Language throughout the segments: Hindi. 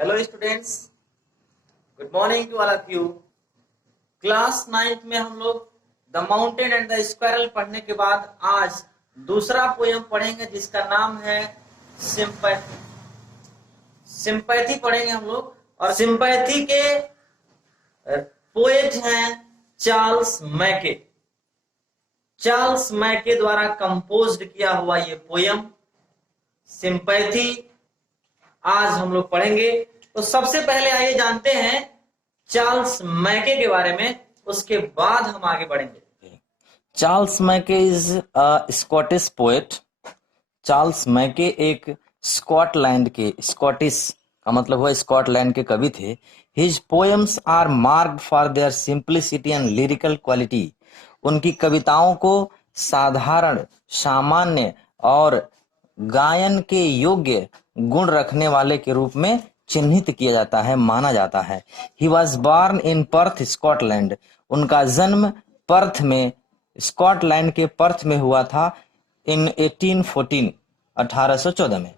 Hello students, good morning to all of you. Class 9th में हम लोग the mountain and the squirrel पढ़ने के बाद आज दूसरा पोयम पढ़ेंगे जिसका नाम है सिंपैथी। सिंपैथी पढ़ेंगे हम लोग, और सिंपैथी के पोएट हैं चार्ल्स मैके। चार्ल्स मैके द्वारा कंपोज्ड किया हुआ ये पोयम सिंपैथी आज हम लोग पढ़ेंगे। तो सबसे पहले आइए जानते हैं चार्ल्स मैके के बारे में, उसके बाद हम आगे बढ़ेंगे। Charles Mackay is a Scottish poet. Charles Mackay एक स्कॉटलैंड के, स्कॉटिश का मतलब हुआ स्कॉटलैंड के कवि थे। His poems are marked for their simplicity and lyrical quality. उनकी कविताओं को साधारण, सामान्य और गायन के योग्य गुण रखने वाले के रूप में चिन्हित किया जाता है, माना जाता है। He was born in Perth, Scotland. उनका जन्म पर्थ में, स्कॉटलैंड के पर्थ में हुआ था इन 1814, 1814 में।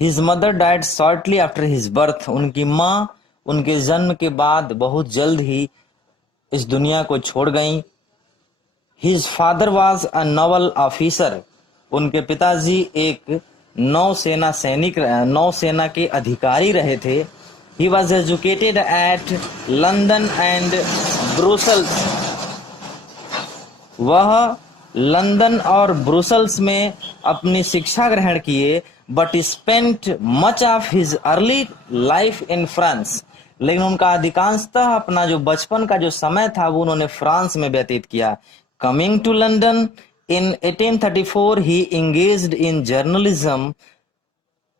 His mother died shortly after his birth. उनकी माँ उनके जन्म के बाद बहुत जल्द ही इस दुनिया को छोड़ गईं। His father was a Naval officer. उनके पिताजी एक नौसेना के अधिकारी रहे थे। He was educated eight London and Brussels. वह लंदन और ब्रुसेल्स में अपनी शिक्षा ग्रहण किए, but spent much of his early life in France. लेकिन उनका अधिकांशतः अपना जो बचपन का जो समय था वो उन्होंने फ्रांस में व्यतीत किया। Coming to London in 1834 he engaged in journalism.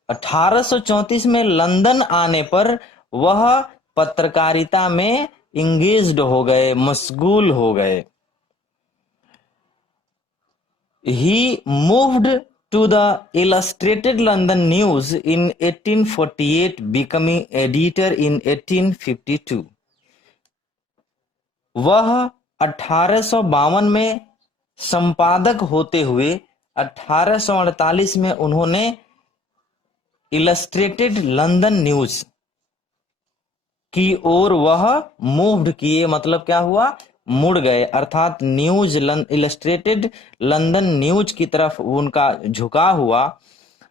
1834 में लंदन आने पर वह पत्रकारिता में इंगेज्ड हो गए, मशगूल हो गए। He moved to the Illustrated London News in 1848, becoming editor in 1852. वह 1852 में संपादक होते हुए 1848 में उन्होंने इलस्ट्रेटेड लंदन न्यूज की ओर वह मूव्ड किए, मतलब क्या हुआ, मुड़ गए, अर्थात न्यूज इलस्ट्रेटेड लंदन न्यूज की तरफ उनका झुकाव हुआ,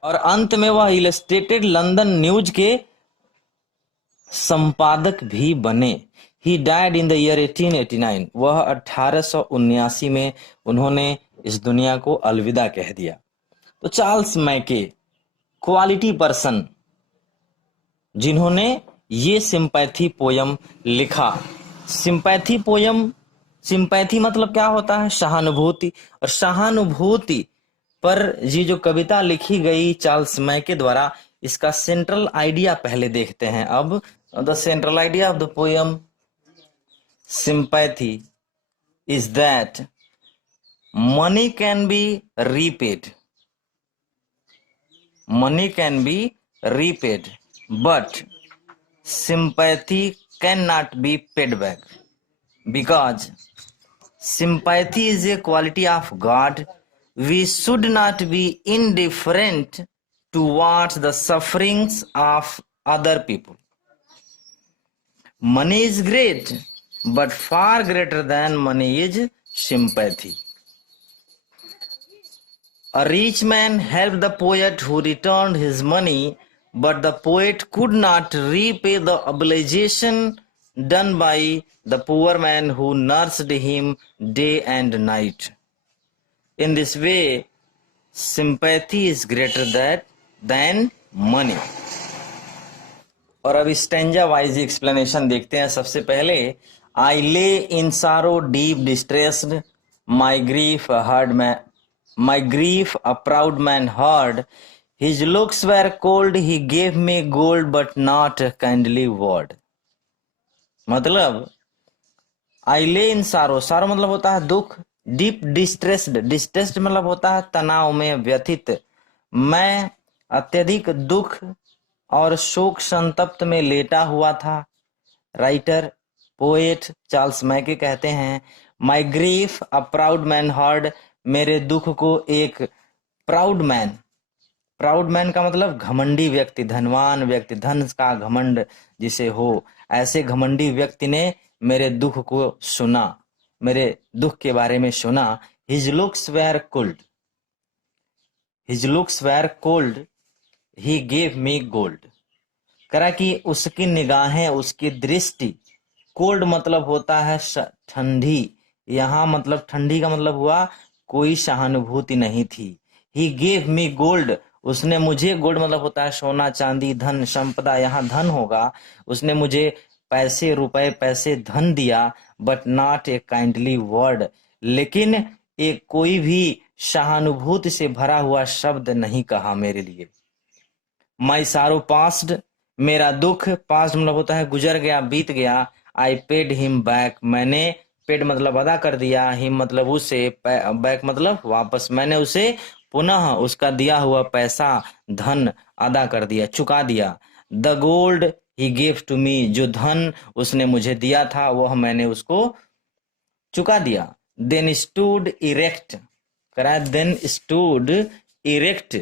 और अंत में वह इलस्ट्रेटेड लंदन न्यूज के संपादक भी बने। He died in the year 1889। वह 1879 में उन्होंने इस दुनिया को अलविदा कह दिया। तो चार्ल्स मैके क्वालिटी पर्सन जिन्होंने ये सिंपैथी पोयम लिखा। सिंपैथी पोयम, सिंपैथी मतलब क्या होता है, सहानुभूति। और सहानुभूति पर ये जो कविता लिखी गई चार्ल्स मैके द्वारा, इसका सेंट्रल आइडिया पहले देखते हैं। अब the central idea of the poem sympathy is that money can be repaid, money can be repaid, but sympathy cannot be paid back, because sympathy is a quality of God. We should not be indifferent towards the sufferings of other people. Money is great, but far greater than money is sympathy. A rich man helped the poet who returned his money, but the poet could not repay the obligation done by the poor man who nursed him day and night. In this way, sympathy is greater than money. और अब स्टैंजा वाइज एक्सप्लेनेशन देखते हैं। सबसे पहले, I lay in sorrow deep distressed, my grief a proud man heard. His looks were cold, he gave me gold, but not a kindly word. मतलब I lay in sorrow, sorrow मतलब होता है दुख, deep distressed, distressed मतलब होता है तनाव में, व्यथित। मैं अत्यधिक दुख और शोक संतप्त में लेटा हुआ था। राइटर, पोएट चार्ल्स मैके कहते हैं, my grief a proud man heard. मेरे दुख को एक प्राउड मैन, प्राउड मैन का मतलब घमंडी व्यक्ति, धनवान व्यक्ति, धन का घमंड जिसे हो, ऐसे घमंडी व्यक्ति ने मेरे दुख को सुना, मेरे दुख के बारे में सुना। His looks were cold, his looks were cold, he gave me gold. करा कि उसकी निगाहें, उसकी दृष्टि, कोल्ड मतलब होता है ठंडी, यहाँ मतलब ठंडी का मतलब हुआ कोई सहानुभूति नहीं थी। ही गेव मी गोल्ड, उसने मुझे, गोल्ड मतलब होता है सोना चांदी धन संपदा, यहाँ धन होगा, उसने मुझे पैसे रुपए पैसे धन दिया, but not a kindly word, लेकिन एक कोई भी सहानुभूति से भरा हुआ शब्द नहीं कहा मेरे लिए। माई सारो पास्ड, मेरा दुख, पास्ट मतलब होता है गुजर गया बीत गया। आई पेड हिम बैक, मैंने पेड मतलब अदा कर दिया, हिम मतलब उसे, बैक मतलब वापस, मैंने उसे पुनः उसका दिया हुआ पैसा धन अदा कर दिया, चुका दिया। The gold he gave to me, जो धन उसने मुझे दिया था वह मैंने उसको चुका दिया। देन स्टूड इरेक्ट, करा देन स्टूड इरेक्ट,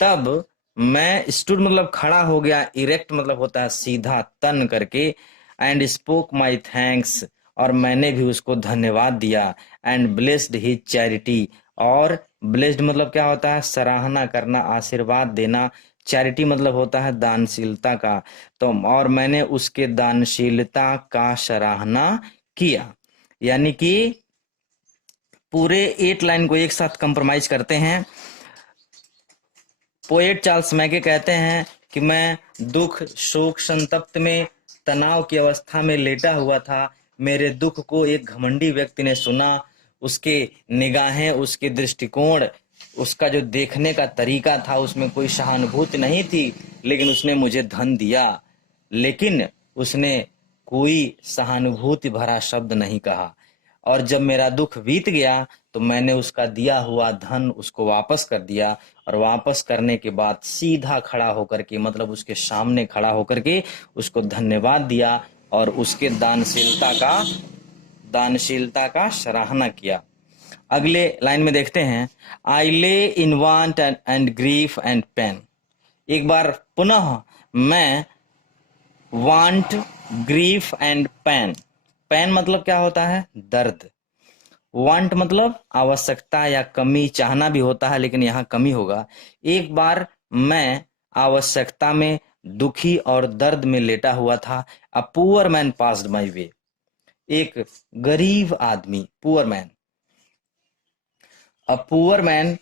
तब मैं, स्टूड मतलब खड़ा हो गया, इरेक्ट मतलब होता है सीधा तन करके। एंड स्पोक माई थैंक्स, और मैंने भी उसको धन्यवाद दिया। एंड ब्लेस्ड हिज चैरिटी, और ब्लेस्ड मतलब क्या होता है, सराहना करना, आशीर्वाद देना। चैरिटी मतलब होता है दानशीलता का, तो और मैंने उसके दानशीलता का सराहना किया। यानी कि पूरे 8 लाइन को एक साथ कंप्रोमाइज करते हैं। पोएट चार्ल्स मैके कहते हैं कि मैं दुख शोक संतप्त में तनाव की अवस्था में लेटा हुआ था, मेरे दुख को एक घमंडी व्यक्ति ने सुना, उसके निगाहें, उसके दृष्टिकोण, उसका जो देखने का तरीका था उसमें कोई सहानुभूति नहीं थी, लेकिन उसने मुझे धन दिया, लेकिन उसने कोई सहानुभूति भरा शब्द नहीं कहा। और जब मेरा दुख बीत गया तो मैंने उसका दिया हुआ धन उसको वापस कर दिया, और वापस करने के बाद सीधा खड़ा होकर के, मतलब उसके सामने खड़ा होकर के उसको धन्यवाद दिया और उसके दानशीलता का सराहना किया। अगले लाइन में देखते हैं, I lay in want and grief and pain. एक बार पुनः मैं, want, grief and pain, pain मतलब क्या होता है, दर्द, वांट मतलब आवश्यकता या कमी, चाहना भी होता है लेकिन यहाँ कमी होगा। एक बार मैं आवश्यकता में, दुखी और दर्द में लेटा हुआ था। A poor man passed my way, एक गरीब आदमी, poor man, a poor man,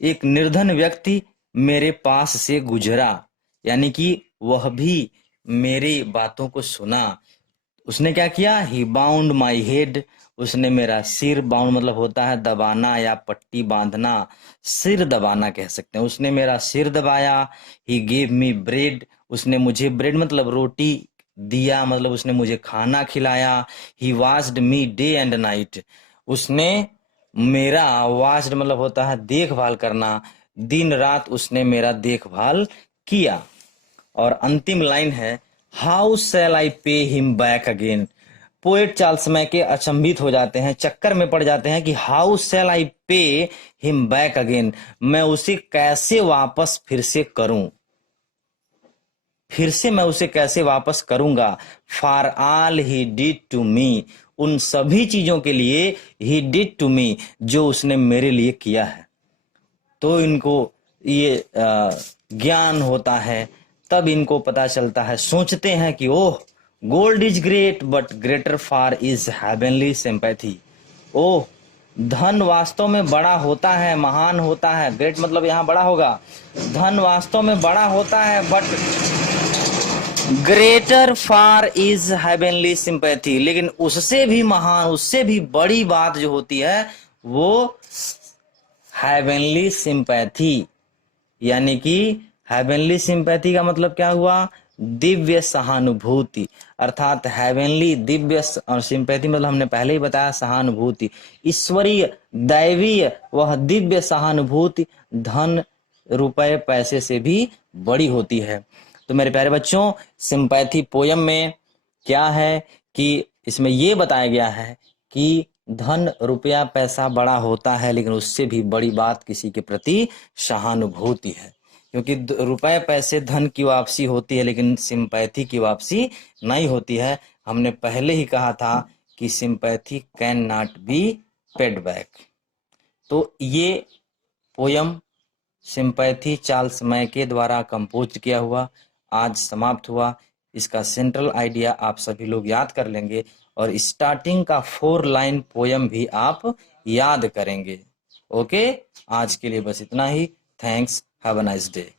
एक निर्धन व्यक्ति मेरे पास से गुजरा, यानी कि वह भी मेरी बातों को सुना। उसने क्या किया, ही बाउंड माई हेड, उसने मेरा सिर, बाउंड मतलब होता है दबाना या पट्टी बांधना, सिर दबाना कह सकते हैं, उसने मेरा सिर दबाया। ही गेव मी ब्रेड, उसने मुझे, ब्रेड मतलब रोटी दिया, मतलब उसने मुझे खाना खिलाया। He washed me day and night, उसने मेरा, वॉश्ड मतलब होता है देखभाल करना, दिन रात उसने मेरा देखभाल किया। और अंतिम लाइन है, how shell I pay him back again. Poet Charles Mackay अचंभित हो जाते हैं, चक्कर में पड़ जाते हैं कि how shell I pay him back again, मैं उसे कैसे वापस फिर से करूं, फिर से मैं उसे कैसे वापस करूंगा। For all he did to me, उन सभी चीजों के लिए, ही डिड टू मी, जो उसने मेरे लिए किया है। तो इनको ये ज्ञान होता है, तब इनको पता चलता है, सोचते हैं कि oh, gold is great but greater far is heavenly sympathy. Oh, धन वास्तव में बड़ा होता है, महान होता है, ग्रेट मतलब यहाँ बड़ा होगा, धन वास्तव में बड़ा होता है, but greater far is heavenly sympathy, लेकिन उससे भी महान, उससे भी बड़ी बात जो होती है वो हेवनली सिंपैथी। यानी कि हेवनली सिंपैथी का मतलब क्या हुआ, दिव्य सहानुभूति, अर्थात हेवनली दिव्य, और सिंपैथी मतलब हमने पहले ही बताया सहानुभूति, ईश्वरीय दैवीय वह दिव्य सहानुभूति धन रुपए पैसे से भी बड़ी होती है। तो मेरे प्यारे बच्चों, सिंपैथी पोयम में क्या है कि इसमें यह बताया गया है कि धन रुपया पैसा बड़ा होता है, लेकिन उससे भी बड़ी बात किसी के प्रति सहानुभूति है। क्योंकि रुपए पैसे धन की वापसी होती है, लेकिन सिंपैथी की वापसी नहीं होती है। हमने पहले ही कहा था कि sympathy can not be paid back. तो ये पोयम सिंपैथी चार्ल्स मैके द्वारा कंपोज किया हुआ आज समाप्त हुआ। इसका सेंट्रल आइडिया आप सभी लोग याद कर लेंगे और स्टार्टिंग का 4 लाइन पोयम भी आप याद करेंगे। ओके, आज के लिए बस इतना ही। Thanks, have a nice day.